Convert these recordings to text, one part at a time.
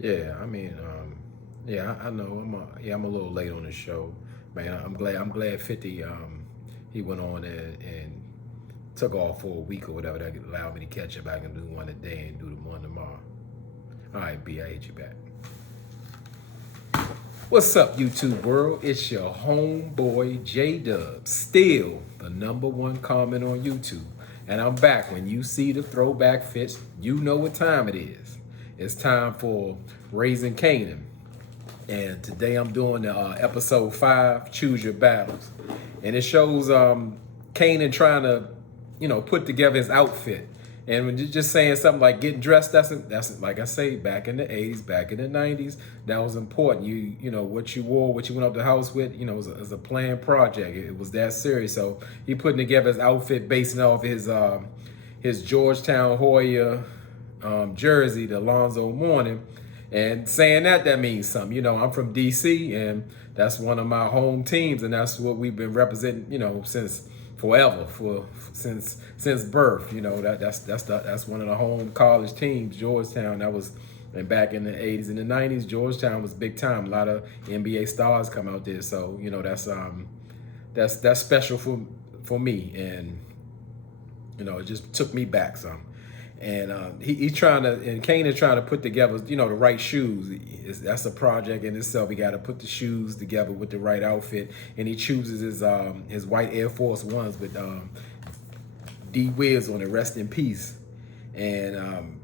Yeah, I mean, yeah, I know. I'm a little late on the show, man. I'm glad 50. He went on and took off for a week or whatever. That allowed me to catch up. I can do one today and do the one tomorrow. All right, B, I hit you back. What's up, YouTube world? It's your homeboy J Dub, still the #1 comment on YouTube. And I'm back. When you see the throwback fits, you know what time it is. It's time for Raising Kanan. And today I'm doing the episode 5, Choose Your Battles. And it shows Kanan trying to, put together his outfit. And when you're just saying something like getting dressed, that's like I say, back in the 80s, back in the 90s, that was important. You know what you wore, what you went up the house with, was a planned project. It was that serious. So he putting together his outfit basing off his Georgetown Hoya jersey, the Alonzo Mourning, and saying that means something. I'm from DC, and that's one of my home teams, and that's what we've been representing, since forever, since birth. That's one of the home college teams, Georgetown. That was, and back in the 80s and the 90s, Georgetown was big time. A lot of NBA stars come out there, so that's special for me, and it just took me back some. And he's trying to, and Kane is trying to put together, the right shoes. That's a project in itself. He got to put the shoes together with the right outfit, and he chooses his white Air Force Ones with D Wiz on it, rest in peace. And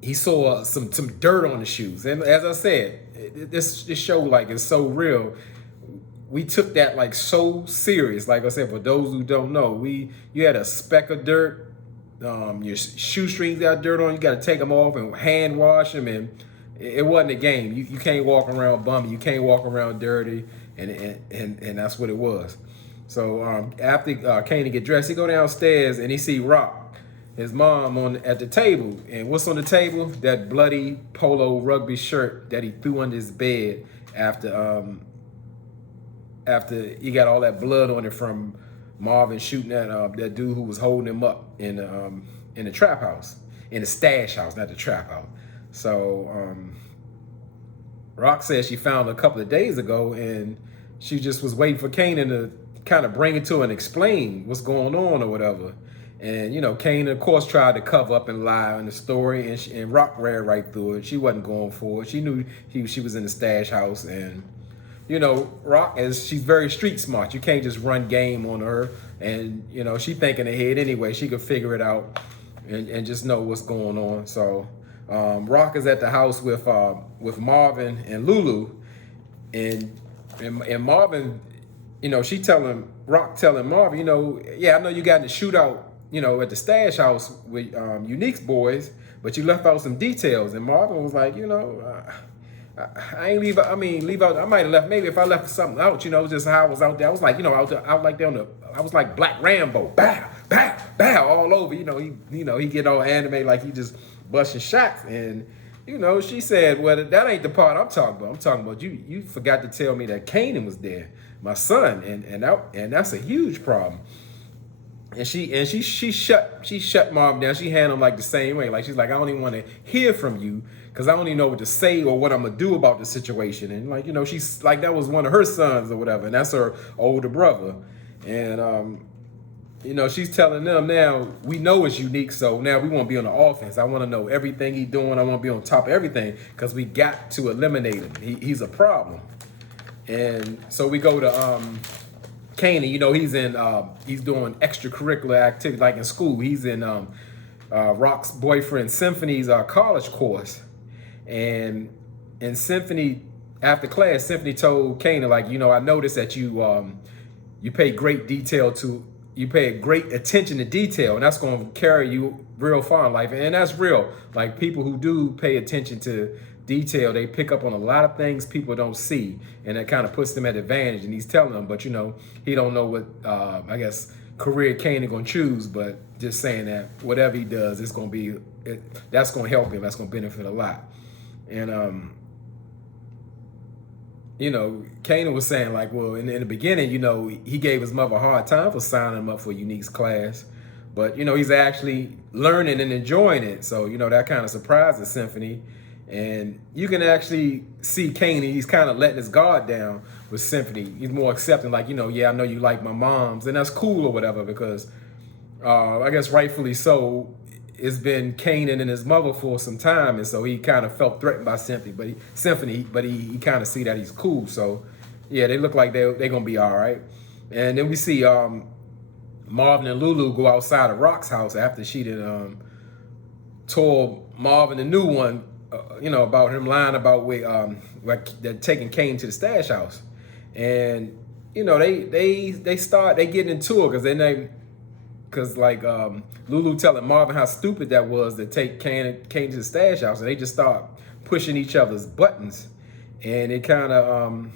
he saw some dirt on the shoes, and as I said, this show like is so real. We took that like so serious. Like I said, for those who don't know, you had a speck of dirt. Your shoestrings got dirt on. You got to take them off and hand wash them. And it wasn't a game. You can't walk around bummy. You can't walk around dirty. And that's what it was. So after Kanan get dressed, he go downstairs and he see Rock, his mom, at the table. And what's on the table? That bloody polo rugby shirt that he threw under his bed after he got all that blood on it from Marvin shooting at that dude who was holding him up in the trap house, in the stash house, not the trap house. So Rock says she found it a couple of days ago, and she just was waiting for Kanan to kind of bring it to her and explain what's going on or whatever. And Kanan, of course, tried to cover up and lie on the story, and Rock ran right through it. She wasn't going for it. She knew she was in the stash house, and Rock, as she's very street smart. You can't just run game on her. And, she thinking ahead anyway. She could figure it out and just know what's going on. So Rock is at the house with Marvin and Lulu. And Marvin, Rock telling Marvin, yeah, I know you got in the shootout, at the stash house with Unique's boys, but you left out some details. And Marvin was like, I ain't leave out. I might have left. Maybe if I left something out, just how I was out there. I was like, out like there I was like Black Rambo, bow, bow, bow, all over. He get all animated like he just busting shots. And she said, well, that ain't the part I'm talking about. I'm talking about you forgot to tell me that Kanan was there, my son, and that's a huge problem. And she shut Mom down. She handled him like the same way. Like she's like, I don't even want to hear from you because I don't even know what to say or what I'm gonna do about the situation. And she's like, that was one of her sons or whatever, and that's her older brother. And she's telling them now, we know it's Unique, so now we want to be on the offense. I want to know everything he's doing. I want to be on top of everything because we got to eliminate him. He's a problem. And so we go to Kanan, he's doing extracurricular activity like in school. He's in Rock's boyfriend Symphony's college course, and Symphony, after class, Symphony told Kanan, like, I noticed that you pay great attention to detail, and that's going to carry you real far in life, and that's real. Like people who do pay attention to detail, they pick up on a lot of things people don't see, and that kind of puts them at advantage. And he's telling them, but he don't know what I guess career Kanan gonna choose, but just saying that whatever he does, it's gonna be that's gonna help him. That's gonna benefit a lot. And Kanan was saying like, well, in the beginning, he gave his mother a hard time for signing him up for Unique's class, but he's actually learning and enjoying it. So that kind of surprises Symphony. And you can actually see Kanan, he's kind of letting his guard down with Symphony. He's more accepting, like, yeah, I know you like my moms, and that's cool or whatever, because I guess rightfully so, it's been Kanan and his mother for some time, and so he kind of felt threatened by Symphony, but he kind of see that he's cool. So yeah, they look like they're gonna be all right. And then we see Marvin and Lulu go outside of Rock's house after she did told Marvin the new one, about him lying about like they're taking Kane to the stash house, and they start getting into it because Lulu telling Marvin how stupid that was to take Kane to the stash house, and they just start pushing each other's buttons, and it kind of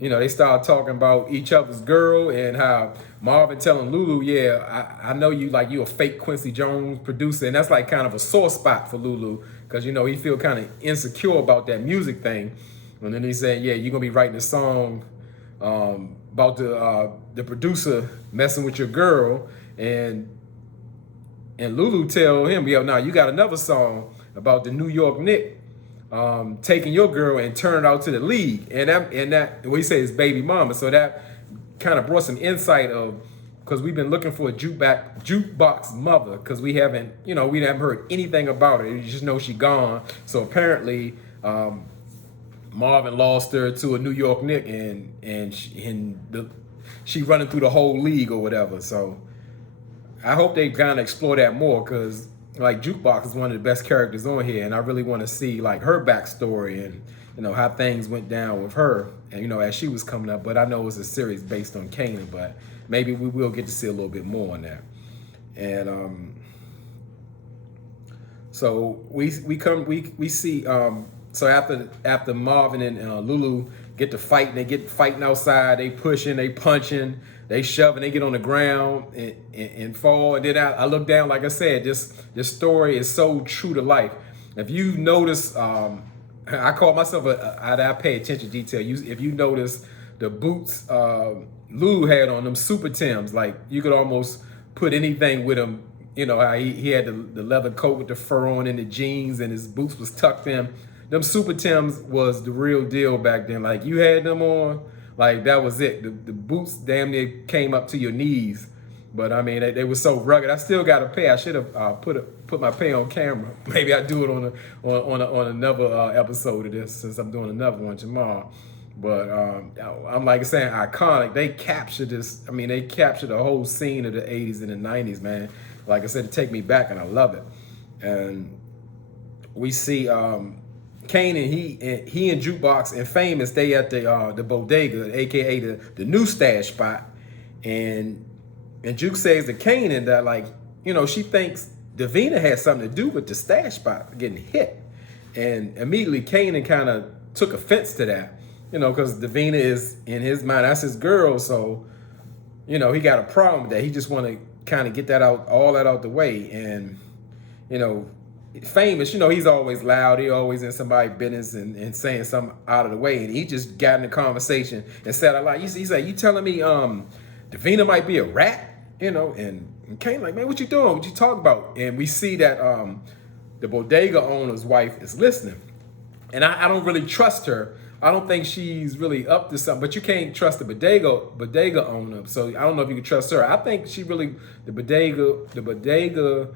they start talking about each other's girl, and how Marvin telling Lulu, yeah, I know you a fake Quincy Jones producer, and that's like kind of a sore spot for Lulu, because he feel kind of insecure about that music thing. And then he said, yeah, you're gonna be writing a song about the producer messing with your girl, and Lulu tell him, yo, now you got another song about the New York Knicks taking your girl and turn it out to the league, and that what he say is baby mama. So that kind of brought some insight of, because we've been looking for a jukebox mother, because we haven't heard anything about her. You just know she gone. So apparently Marvin lost her to a New York Knicks, and she running through the whole league or whatever. So I hope they kind of explore that more, because like Jukebox is one of the best characters on here, and I really want to see like her backstory and how things went down with her, and as she was coming up. But I know it's a series based on Kanan, but maybe we will get to see a little bit more on that. And so we see so after Marvin and Lulu get to fighting, they get fighting outside, they pushing, they punching, they shoving, they get on the ground and fall. And then I look down, like I said, this story is so true to life. If you notice, I call myself I pay attention to detail. If you notice the boots Lulu had on, them Super Tims, like you could almost put anything with him. How he had the leather coat with the fur on and the jeans, and his boots was tucked in. Them Super Tims was the real deal back then. Like, you had them on, like that was it. The boots damn near came up to your knees. But I mean, they were so rugged. I still got a pair. I should have put my pair on camera. Maybe I do it on another episode of this, since I'm doing another one tomorrow. But I'm like saying, iconic. They captured this. I mean, they captured the whole scene of the 80s and the 90s, man. Like I said, it take me back, and I love it. And we see Kanan, he and Jukebox and Famous, they at the bodega, aka the new stash spot, and Juke says to Kanan that, like, she thinks Davina had something to do with the stash spot getting hit, and immediately Kanan kind of took offense to that, because Davina is, in his mind, that's his girl, so he got a problem with that. He just want to kind of get all that out the way. And Famous, he's always loud. He always in somebody's business and saying something out of the way. And he just got in the conversation and said a lot. He said, "You telling me Davina might be a rat?" And Kane like, "Man, what you doing? What you talking about?" And we see that the bodega owner's wife is listening. And I don't really trust her. I don't think she's really up to something, but you can't trust the bodega owner. So I don't know if you can trust her. I think the bodega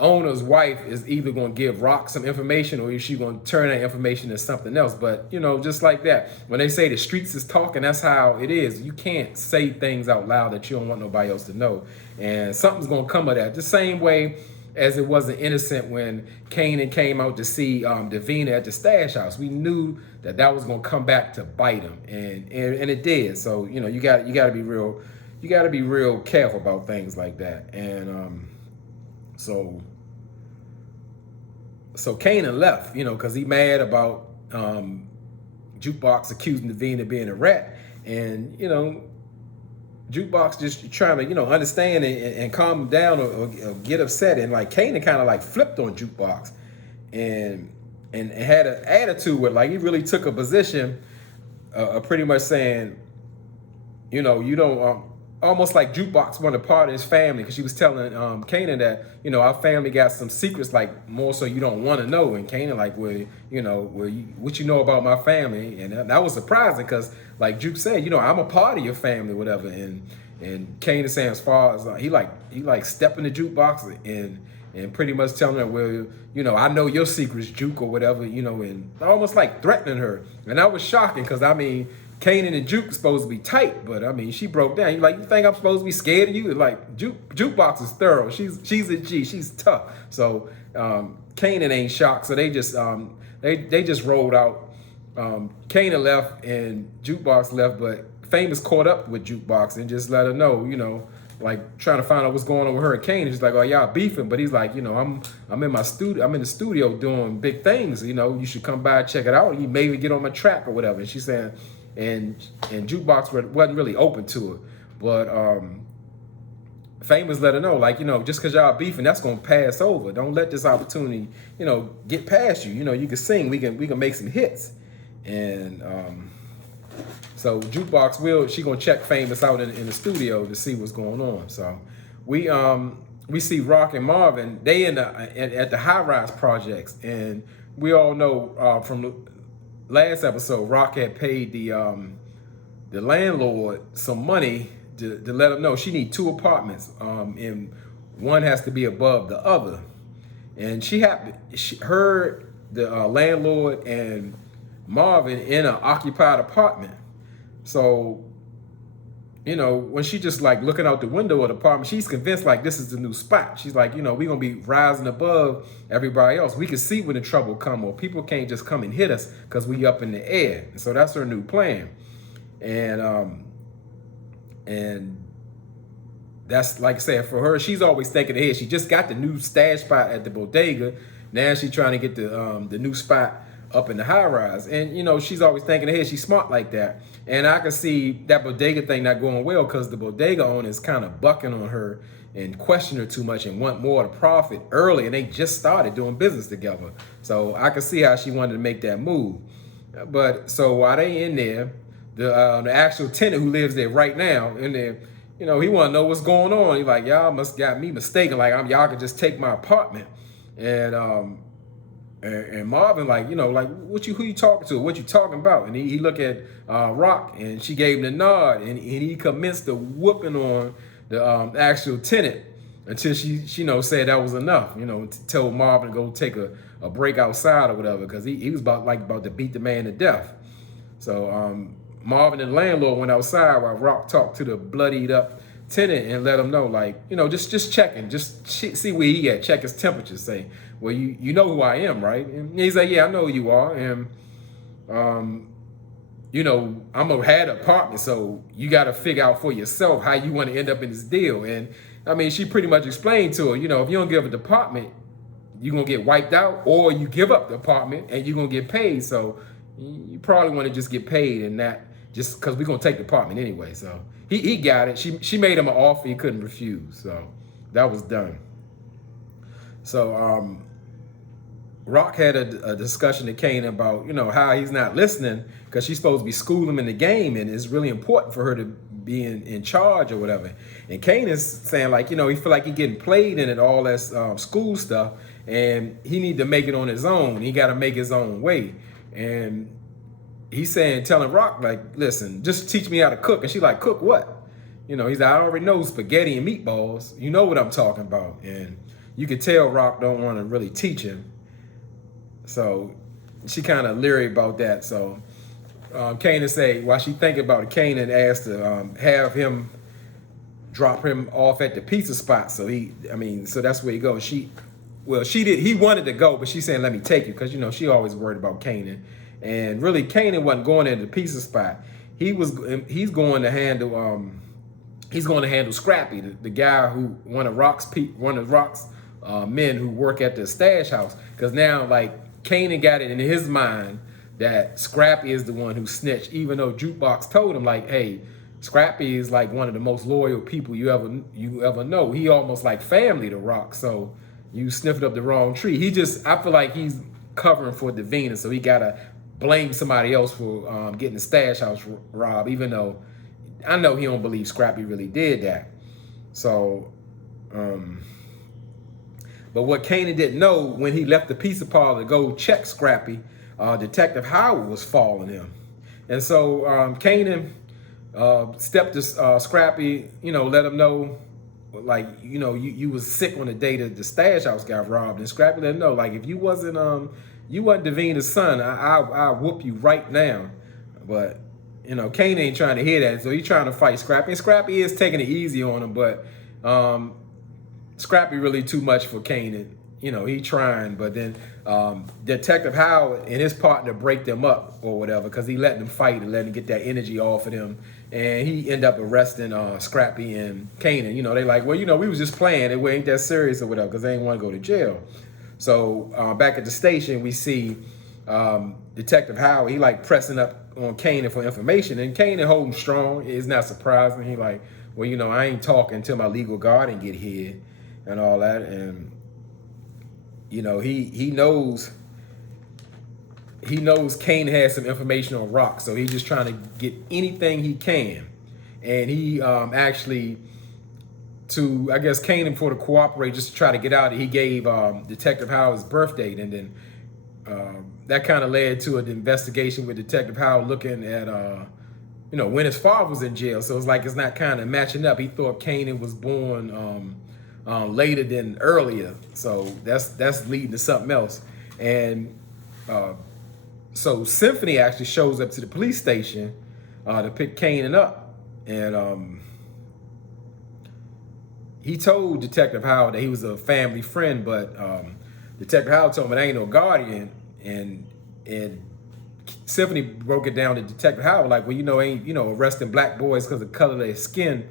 owner's wife is either going to give Rock some information, or is she going to turn that information into something else. But just like that, when they say the streets is talking, that's how it is. You can't say things out loud that you don't want nobody else to know, and something's going to come of that. The same way as it wasn't innocent when Kanan came out to see Davina at the stash house. We knew that was going to come back to bite him, and it did. So you got to be real. You got to be real careful about things like that. And so Kanan left, because he mad about Jukebox accusing Davina of being a rat, and Jukebox just trying to understand and calm him down or get upset, and like Kanan kind of like flipped on Jukebox and had an attitude with, like, he really took a position pretty much saying, you don't almost like Jukebox wanted part of his family, because she was telling Kanan that, our family got some secrets, like more so you don't want to know. And Kanan like, well, what you know about my family? And that was surprising, because like Juke said, I'm a part of your family, whatever. And Kanan saying, as far as he like stepping the Jukebox and pretty much telling her, well, I know your secrets, Juke, or whatever, and almost like threatening her. And that was shocking, because I mean, Kanan and Juke supposed to be tight, but I mean, she broke down. You like, you think I'm supposed to be scared of you? Like, Jukebox is thorough. She's a G. She's tough. So Kanan ain't shocked. So they just they just rolled out. Kanan left and Jukebox left, but Famous caught up with Jukebox and just let her know, like trying to find out what's going on with her and Kanan. She's like, oh, y'all beefing, but he's like, I'm in my studio. I'm in the studio doing big things. You should come by and check it out. You maybe get on my track or whatever. And she's saying. And Jukebox wasn't really open to it, but Famous let her know, like, just because y'all beefing, that's gonna pass over. Don't let this opportunity, get past you. You can sing, we can make some hits, and so Jukebox she gonna check Famous out in the studio to see what's going on. So we see Rock and Marvin, they at the High Rise Projects, and we all know from the last episode, Rock had paid the landlord some money to let him know she need 2 apartments, and one has to be above the other. And she heard the landlord and Marvin in an occupied apartment. So, when she just like looking out the window of the apartment, she's convinced like this is the new spot. She's like, we're gonna be rising above everybody else. We can see when the trouble come, or people can't just come and hit us because we up in the air. And so that's her new plan. And that's, like I said, for her, she's always thinking ahead. She just got the new stash spot at the bodega. Now she's trying to get the new spot up in the high rise. And, she's always thinking ahead. She's smart like that. And I can see that bodega thing not going well, because the bodega owner is kind of bucking on her and questioning her too much and want more to profit early. And they just started doing business together. So I can see how she wanted to make that move. But so while they in there, the actual tenant who lives there right now in there, he want to know what's going on. He's like, y'all must got me mistaken. Like, y'all could just take my apartment. And Marvin like, who you talking to? What you talking about? And he look at Rock, and she gave him the nod, and he commenced the whooping on the actual tenant until she said that was enough. Told Marvin to go take a break outside or whatever, because he was about to beat the man to death. So Marvin and the landlord went outside while Rock talked to the bloodied up tenant and let him know, like, just checking, just see where he at, check his temperature, say, well, you know who I am, right? And he's like, yeah, I know who you are, and I'm a had an apartment, so you got to figure out for yourself how you want to end up in this deal. And I mean, she pretty much explained to her, if you don't give a department, you're gonna get wiped out, or you give up the apartment and you're gonna get paid. So you probably want to just get paid, and not just because we're gonna take the apartment anyway. So he got it. She made him an offer he couldn't refuse. So that was done. So Rock had a discussion to Kanan about, how he's not listening, because she's supposed to be schooling him in the game, and it's really important for her to be in charge or whatever. And Kanan's saying, like, he feel like he getting played in it, all that school stuff, and he need to make it on his own. He got to make his own way. And he's telling Rock, like, listen, just teach me how to cook. And she like, cook what? He's like, I already know spaghetti and meatballs. You know what I'm talking about. And you could tell Rock don't want to really teach him. So she kind of leery about that. So Kanan say, while she thinking about it, Kanan asked to have him drop him off at the pizza spot. So so that's where he goes. He wanted to go, but she's saying, let me take you, because, she always worried about Kanan. And really, Kanan wasn't going into the pizza spot. He's going to handle Scrappy, the guy who one of Rock's men who work at the stash house. Because now, like, Kanan got it in his mind that Scrappy is the one who snitched, even though Jukebox told him, like, hey, Scrappy is like one of the most loyal people you ever know. He almost like family to Rock. So you sniffed up the wrong tree. I feel like he's covering for Davina, so he gotta blame somebody else for getting the stash house robbed, even though I know he don't believe Scrappy really did that. So, but what Kanan didn't know, when he left the pizza parlor to go check Scrappy, Detective Howard was following him. And so Kanan stepped to Scrappy, let him know, like, you was sick on the day that the stash house got robbed. And Scrappy let him know, like, if you wasn't Davina's son, I'll whoop you right now. But Kanan ain't trying to hear that, so he's trying to fight Scrappy. And Scrappy is taking it easy on him, but Scrappy really too much for Kanan. He trying, but then Detective Howard and his partner break them up or whatever, because he letting them fight and letting them get that energy off of them. And he end up arresting Scrappy and Kanan. They like, well, we was just playing. It ain't that serious or whatever, because they ain't want to go to jail. So back at the station, we see Detective Howard. He like pressing up on Kanan for information, and Kanan holding strong. It's not surprising. He like, well, I ain't talking until my legal guardian get here and all that. And he knows Kanan has some information on Rock, so he's just trying to get anything he can. And he actually, to I guess Kanan, for to cooperate, just to try to get out, he gave Detective Howard's birth date, and then that kind of led to an investigation with Detective Howard looking at when his father was in jail. So it's like it's not kind of matching up. He thought Kanan was born later than earlier, so that's leading to something else. And so Symphony actually shows up to the police station to pick Kanan up, and he told Detective Howard that he was a family friend, but Detective Howard told him it ain't no guardian, and Symphony broke it down to Detective Howard like, well, ain't arresting black boys because of the color of their skin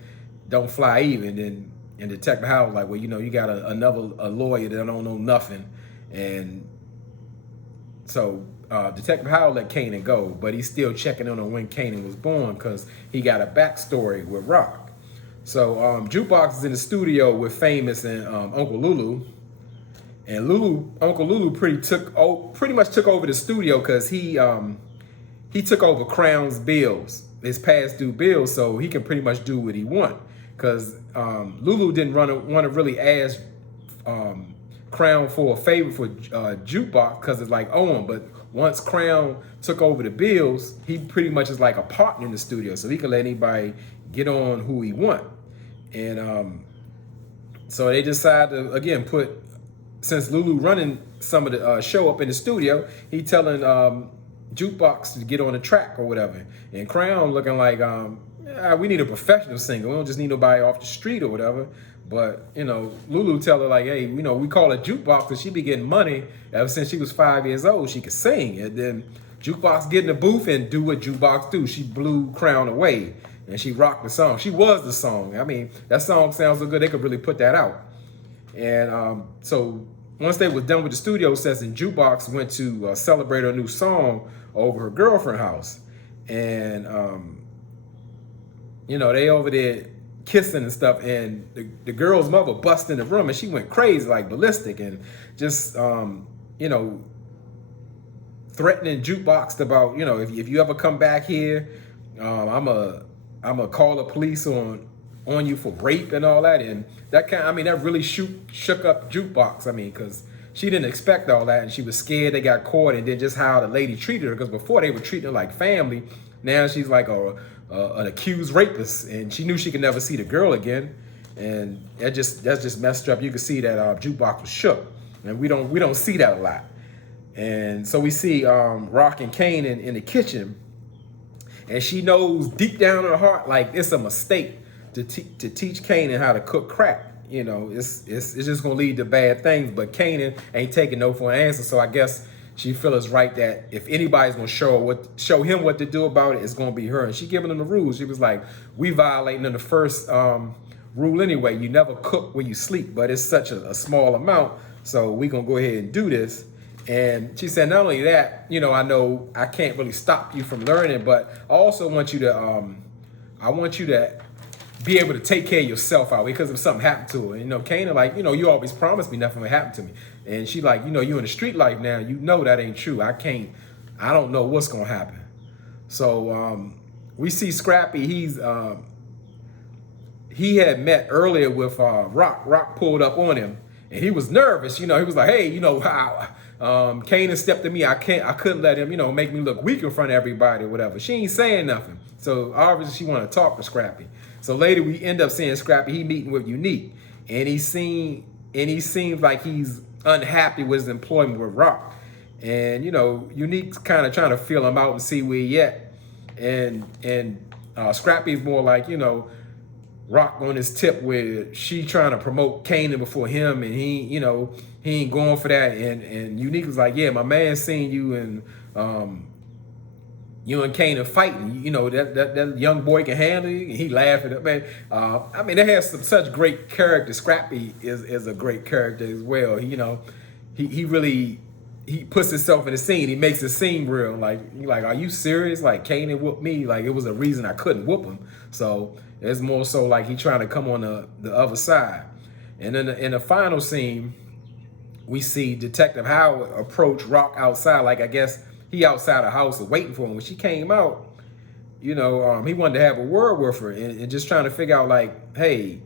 don't fly even. And Detective Howard was like, well, you got a lawyer that don't know nothing. And so Detective Howard let Kanan go, but he's still checking on when Kanan was born, because he got a backstory with Rock. So Jukebox is in the studio with Famous and Uncle Lulu. And Uncle Lulu pretty much took over the studio, because he took over Crown's bills, his past due bills, so he can pretty much do what he want. Because Lulu didn't want to really ask Crown for a favor for Jukebox, because it's like Owen. But once Crown took over the bills, he pretty much is like a partner in the studio, so he can let anybody get on who he want. And so they decided to again since Lulu running some of the show up in the studio, he telling Jukebox to get on the track or whatever. And Crown looking like, we need a professional singer. We don't just need nobody off the street or whatever. But, Lulu tell her like, hey, we call her Jukebox because she be getting money ever since she was 5 years old. She could sing. And then Jukebox get in the booth and do what Jukebox do. She blew Crown away and she rocked the song. She was the song. I mean, that song sounds so good, they could really put that out. And so once they was done with the studio session, Jukebox went to celebrate her new song over her girlfriend's house. And, they over there kissing and stuff, and the girl's mother bust in the room, and she went crazy, like ballistic, and just, threatening Jukebox about, if you ever come back here, I'm gonna call the police on you for rape and all that. And that that really shook up Jukebox. Because she didn't expect all that, and she was scared they got caught, and then just how the lady treated her, because before they were treating her like family, now she's like an accused rapist, and she knew she could never see the girl again, and that's just messed her up. You can see that Jukebox was shook, and we don't see that a lot. And so we see Rock and Kanan in the kitchen, and she knows deep down in her heart like it's a mistake to teach Kanan how to cook crack. It's just gonna lead to bad things. But Kanan ain't taking no for an answer, so I guess she feels right that if anybody's gonna show him what to do about it, it's gonna be her. And she giving him the rules. She was like, we violating in the first rule anyway. You never cook when you sleep, but it's such a small amount, so we gonna go ahead and do this. And she said, not only that, I know I can't really stop you from learning, but I also want you to be able to take care of yourself out, because if something happened to her. Kanan like, you always promised me nothing would happen to me. And she like, you in the street life now, that ain't true. I don't know what's gonna happen. So we see Scrappy. He had met earlier with Rock. Rock pulled up on him, and he was nervous. He was like, "Hey, how Kanan stepped to me. I couldn't let him, make me look weak in front of everybody or whatever." She ain't saying nothing. So obviously she want to talk to Scrappy. So later we end up seeing Scrappy. He meeting with Unique, and he seems like he's unhappy with his employment with Rock. And Unique's kind of trying to feel him out and see where he at. And Scrappy's more like, Rock on his tip where she trying to promote Kanan before him, and he ain't going for that. And Unique was like, yeah, my man seen you and Kanan fighting. That young boy can handle you. And he laughing at man. I mean, they have such great character. Scrappy is a great character as well. He really puts himself in the scene. He makes it seem real. Like, are you serious? Like, Kanan whooped me. Like, it was a reason I couldn't whoop him. So it's more so like he trying to come on the other side. And then in the final scene, we see Detective Howard approach Rock outside. Like, I guess he outside the house waiting for him. When she came out, he wanted to have a word with her and just trying to figure out, like, hey,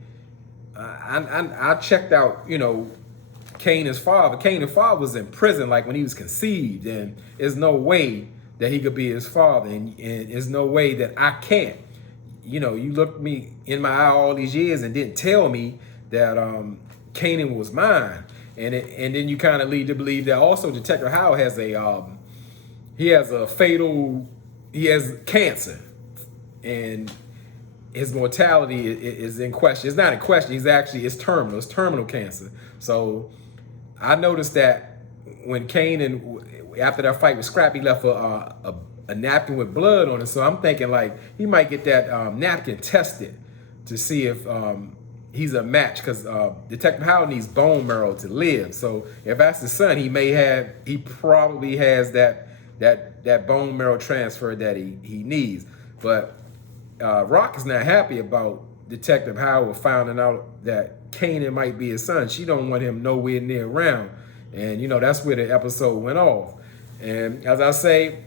I checked out, Kanan's father. Kanan's father was in prison, like when he was conceived, and there's no way that he could be his father, and there's no way that I can't. You looked me in my eye all these years and didn't tell me that Kanan was mine, and then you kind of lead to believe that also Detective Howard has he has cancer, and his mortality is in question. It's not in question. It's terminal. It's terminal cancer. So I noticed that when Kanan, after that fight with Scrappy, left a napkin with blood on it. So I'm thinking like he might get that napkin tested to see if he's a match, because Detective Howard needs bone marrow to live. So if that's his son, he probably has that bone marrow transfer that he needs. But Rock is not happy about Detective Howard finding out that Kanan might be his son. She don't want him nowhere near around. And, that's where the episode went off. And as I say,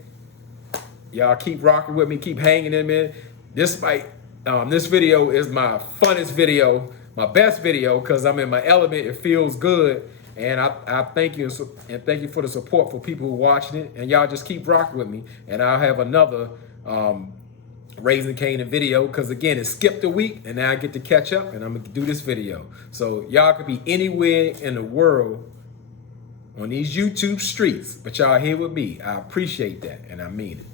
y'all keep rocking with me, keep hanging in there. This video is my funnest video, my best video, because I'm in my element. It feels good. And I thank you, and thank you for the support for people who are watching it. And y'all just keep rocking with me. And I'll have another Raising Kanan video, because again, it skipped a week and now I get to catch up and I'm gonna do this video. So y'all could be anywhere in the world on these YouTube streets, but y'all here with me. I appreciate that and I mean it.